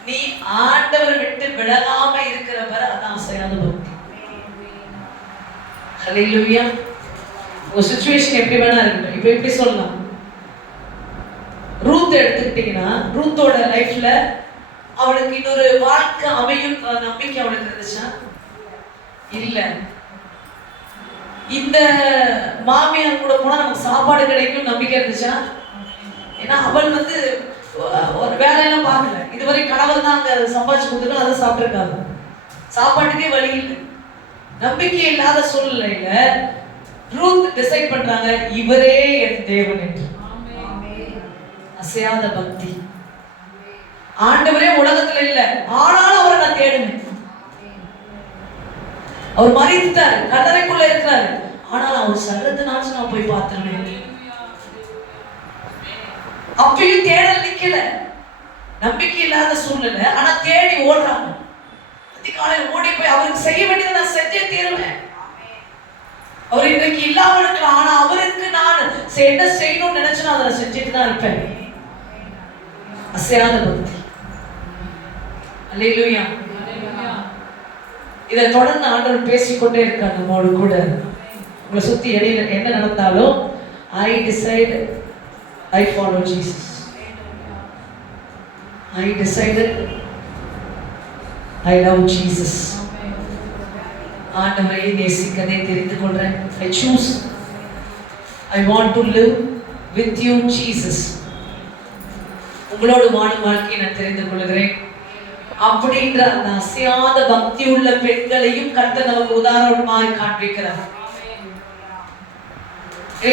நீ ஆண்டவரை விட்டு விலகாம இருக்கிறவரை, அதான் அசையாத பக்தி. ஹல்லேலூயா. உங்க சிச்சுவேஷன் எப்படி வேணா இருக்கட்டும். இப்ப எப்படி சொல்லலாம்? ரூத் எடுத்துக்கிட்டீங்கன்னா, ரூத்தோட லைஃப்ல அவளுக்கு இன்னொரு வாழ்க்கை அமையும் நம்பிக்கை அவளுக்கு இருந்துச்சா? இல்ல. இந்த மாமியார் கூட போனா நமக்கு சாப்பாடு கிடைக்கும் நம்பிக்கை இருந்துச்சா? ஏன்னா அவள் ஒரு வேலையெல்லாம் பார்க்கல. இதுவரை கணவர் தான் அங்க சம்பாதிச்சு கொடுத்துட்டு அதை சாப்பிட்டுருக்காங்க. சாப்பாட்டுக்கே வழி இல்லை. நம்பிக்கை இல்லாத சூழ்நிலையில ரூத் டிசைட் பண்றாங்க, இவரே என் தேவன் என்று. அசையாத பக்தி. ஆண்டவரே உலகத்துல இல்ல, ஆனாலும் அவரை நான் தேடுனேன். அவர் மறித்துட்டாரு, கல்லறைக்குள்ள இருக்கிறாரு, ஆனாலும் அவர் சரத்தினாச்சும் நான் போய் பார்த்துருவேன். அப்பயும் தேடல் நிக்கல. நம்பிக்கை இல்லாத சூழ்நிலை, ஆனா தேடி ஓடுறாங்க. அதிகாலையில் ஓடி போய் அவருக்கு செய்ய வேண்டியதை நான் செஞ்சே தீருவேன். அவர் இன்றைக்கு இல்லாம இருக்கலாம், ஆனா அவருக்கு நான் என்ன செய்யணும்னு நினைச்சு நான் அதை செஞ்சுட்டு தான் இருப்பேன். அசையாத பக்தி. அல்லேலூயா. இதை தொடர்ந்து ஆண்டவர் பேசிக்கொண்டே இருக்கார் நம்மோடு கூட. உங்களை சுத்தி இடையில என்ன நடந்தாலும் I decide I follow Jesus. I decided I love Jesus. ஆண்டவரை நேசிக்கதை தெரிந்து கொள்றேன். I choose. I want to live with you Jesus. உங்களோடு வாழும் வாழ்க்கையை நான் தெரிந்து கொள்கிறேன் அப்படின்ற அந்த அசையாத பக்தி உள்ள பெண்களையும் கர்த்தர் நமக்கு உதாரணமாய் காண்பிக்கிறார்.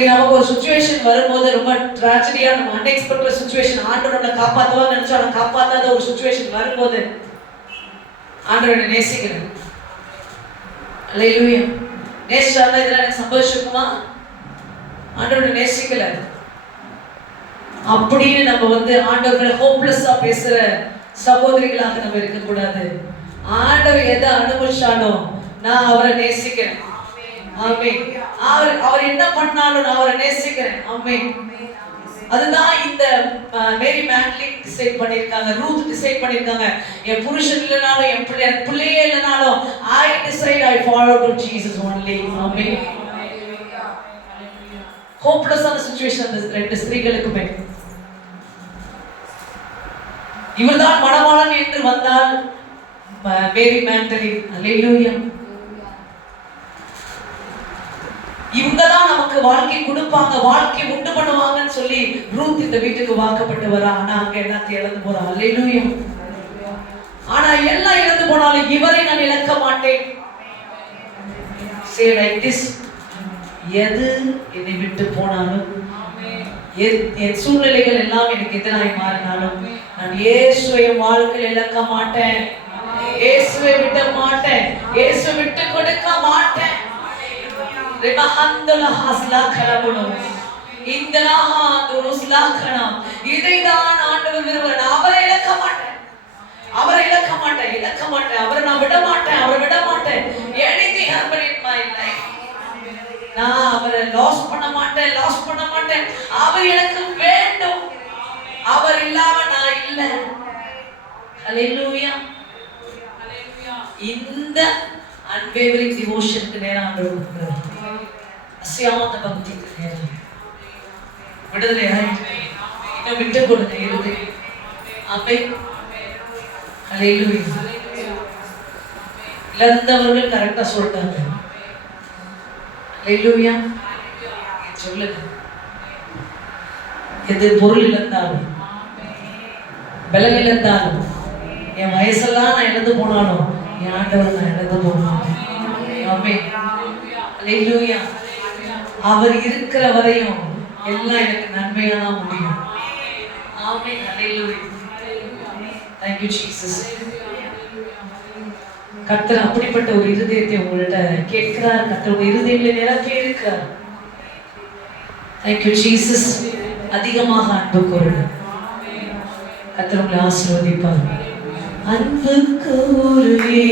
நமக்கு ஒரு சுச்சுவேஷன் வரும்போது, ரொம்ப ட்ராஜடியா, நம்ம அன்எக்ஸ்பெக்டட் சுச்சுவேஷன், ஆண்டவரை காப்பாற்றுவா நினைச்சா காப்பாற்றாத ஒரு சுச்சுவேஷன் வரும்போது ஆண்டவரை நேசிக்கிறேன். அல்லேலூயா. நேசிச்சாலும் இதெல்லாம் எனக்கு சம்பவிச்சிருக்குமா? ஆண்டவரை நேசிக்கல அப்படின்னு நம்ம ஆண்டவர்களை ஹோப்லெஸ்ஸா பேசுற சகோதரிகளாக நம்ம இருக்கக்கூடாது. ஆண்டவர் எதை அனுபவிச்சாலும் நான் அவரை நேசிக்கிறேன். ஆமென். அவர் என்ன பண்ணாலும் நான் அவரை நேசிக்கிறேன். ஆமென். அதுதான் இந்த மேரி மேக்லின் டிசைட் பண்ணிருக்காங்க, ரூத் டிசைட் பண்ணிருக்காங்க. என் புருஷன் இல்லைனாலும், என் பிள்ளையே இல்லைனாலும் I decide I follow to Jesus only. ஆமென். ஹோப்லெஸ்ஸான சிச்சுவேஷன் அந்த ரெண்டு ஸ்திரீகளுக்குமே. இவர்தான் மணவாளன் என்று வந்தால் மேரி மேக்டலின். அல்லேலூயா. இவங்கதான் நமக்கு வாழ்க்கை கொடுப்பாங்க, வாழ்க்கை உண்டு பண்ணுவாங்கன்னு சொல்லி ரூத் இந்த வீட்டுக்கு வாக்கப்பட்டு வரா. ஆனா அங்க எல்லாத்தையும் இழந்து போறா. அல்லேலூயா. ஆனா எல்லாம் இழந்து போனாலும் இவரை நான் இழக்க மாட்டேன். Say like this. எது என்னை விட்டு போனாலும், என் சூழ்நிலைகள் எல்லாம் எனக்கு எதிராக மாறினாலும் நான் இயேசுவை வாழ்க்கையில் இழக்க மாட்டேன். இயேசுவை விட மாட்டேன். இயேசுவை விட்டு கொடுக்க மாட்டேன். இதைதான் ஆண்டவர் விரும்புகிறார். அவரை இழக்க மாட்டேன். அவரை இழக்க மாட்டேன். இழக்க மாட்டேன். அவரை நான் விட மாட்டேன். அவரை விட மாட்டேன். Anything happen in my life, நான் அவரை லாஸ் பண்ண மாட்டேன். லாஸ் பண்ண மாட்டேன். அவர் எனக்கு வேண்டும். அவர் இல்லாம நான் இல்ல. ஹல்லேலூயா. இந்த அன்வேவரிங் டிவோஷனுக்கு நேரம் ஆண்டவர் கொடுக்கிறார். அசையாத பக்திக்கு நேரம். விடுதலை இன்னும் விட்டு கொடுங்க இறுதி. ஆமென். ஹல்லேலூயா. இழந்தவர்கள் கரெக்டா சொல்லிட்டாங்க. ஹல்லேலூயா. சொல்லுங்க. எது பொருள் இழந்தாலும், பலம் இழந்தாலும், என் வயசெல்லாம் நான் இழந்து போனாலும் என் ஆண்டவர் நான் இழந்து போனாலும், ஆமென். ஹல்லேலூயா. அவர் இருக்கிற வரையும் எல்லாம் எனக்கு நன்மையா தான் முடியும். ஆமென். ஹல்லேலூயா. Thank you Jesus. கர்த்தர் அப்படிப்பட்ட ஒரு இருதயத்தை உங்கள்ட்ட கேட்கிறார். கர்த்தர் உங்க இருதயங்களை நிரப்பி இருக்கிறார். Thank you Jesus. அதிகமாக அன்பு கூறுங்க. கர்த்தர் உங்களை ஆசீர்வதிப்பார். அன்பு கூறுவே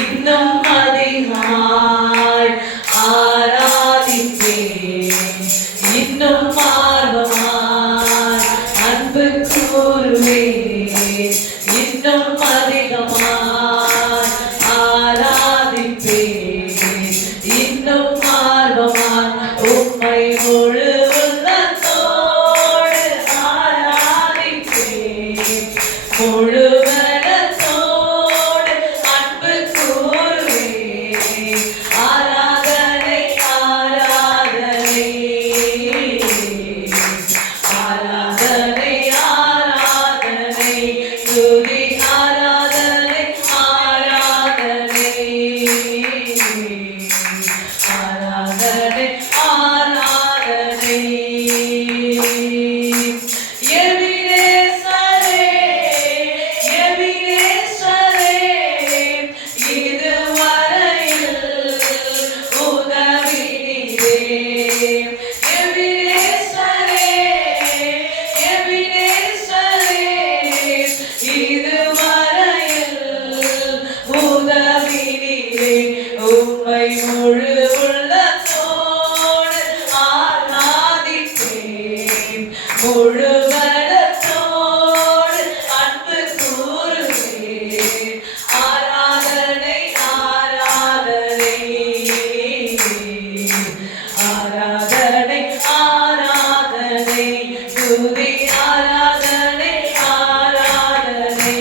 இன்னும் அதிகமாய் ஆராதிப்பேன், இன்னும் ஆர்வமாய் அன்பு கூறுவே இன்னும் அதிகமாய் ஆராதிப்பேன், இன்னும் ஆர்வமாய் உம்மை முழு உள்ளத்தோடு ஆராதிப்பேன், முழு மனத்தோடு அன்பு கூறுவேன், ஆராதனை முழு மனத்தோடு அன்பு கூறுவேன். ஆராதனை ஆராதனை ஆராதனை ஆராதனை துதி ஆராதனை ஆராதனை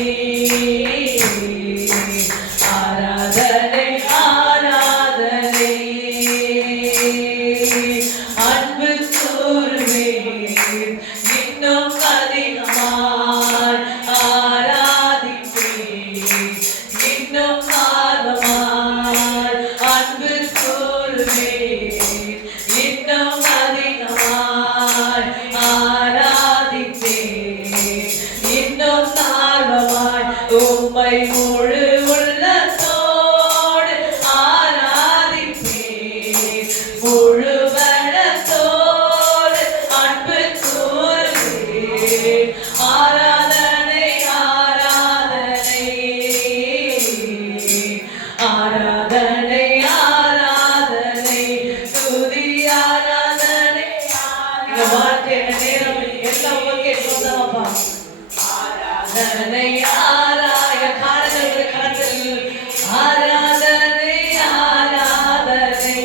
ஆராதனை ஆராதனை அன்பு கூறுவேன். இன்னும் அதிகமாய் ஆராதிப்பேன். இன்னும் ஆர்வமாய் அன்பு கூறுவேன். இன்னும் அதிகமாய் ஆராதிப்பேன். இன்னும் ஆர்வமாய் உம்மை முழு உள்ளத்தோடு ஆராதிப்பேன். முழு மனத்தோடு அன்பு கூறுவேன். ஆராதனை ஆராதனை ஆராதனை ஆராதனை துதி ஆராதனை. இந்த வார்த்தை நேரம் எல்லாம் ஓகே சொல்லலாம்ப்பா. ஆராதனை ஆராய காரணங்கள் காரணங்கள் ஆராதனை ஆராதனை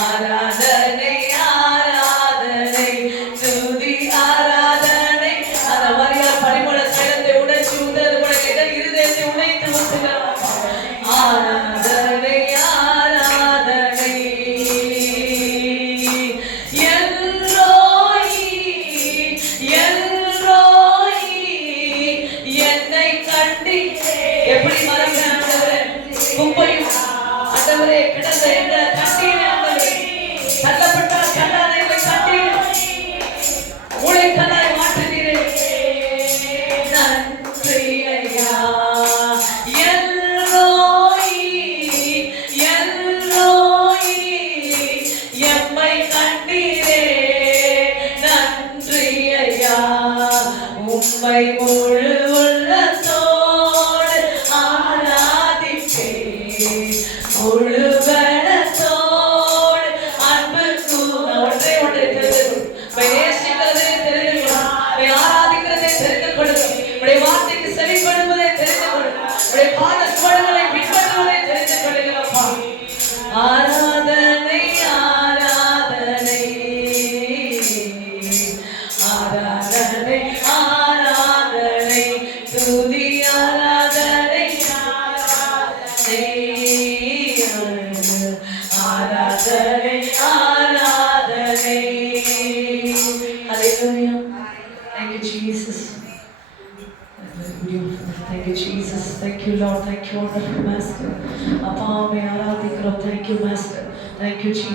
ஆராதனை ஆராதனை துதி ஆராதனை. அந்த மரியாதை பரிமள தைலத்தை உடைச்சு உதறது கூட கேட்ட இருதயத்தை உடைத்து ஊற்றுகிறார். ஆராதனை ஆராதனை எல்லோயி எல்லோயி என்னை கண்டீரே. எப்படி மறக்கிறேன் ஆண்டவரே, குப்பையும் ஆண்டவரே கிடந்த எங்களை கண்டீரே. ஆண்டவரே தள்ளப்பட்ட கல்லான எங்களை கண்டீரே. மூளைக்கல்லாய் மாற்றினீரே. நன்றி ஐயா. எல்லோயி எல்லோயி எம்மை கண்டீரே. நன்றி ஐயா. உம்மை முழு உள்ளத்தோடு ஆராதிப்பேன். முழு மனத்தோடு அன்பு ஒன்றை தெரிந்து நேசிக்கிறதை தெரிந்து கொள்ளும். ஆராதிக்கிறதை தெரிந்து கொள்ளும். உடைய வார்த்தைக்கு செவிப்படுவதை தெரிந்து கொள்ளும். உடைய பாத சுவடுகளை பின்பற்றுவதை தெரிந்து கொள்ளுகிறப்பா. ஆராதனை ஆராதனை ஆராதனை ஆராதனை துதி ஆராதனை ஆராதனை ஆராதனை ஆராதனை. Hallelujah. Thank you, Jesus. Thank you, Jesus. Thank you, Lord. Thank you, wonderful Master. Appa, me ஆராதிக்கிறோம். Thank you, Master. Thank you, Jesus.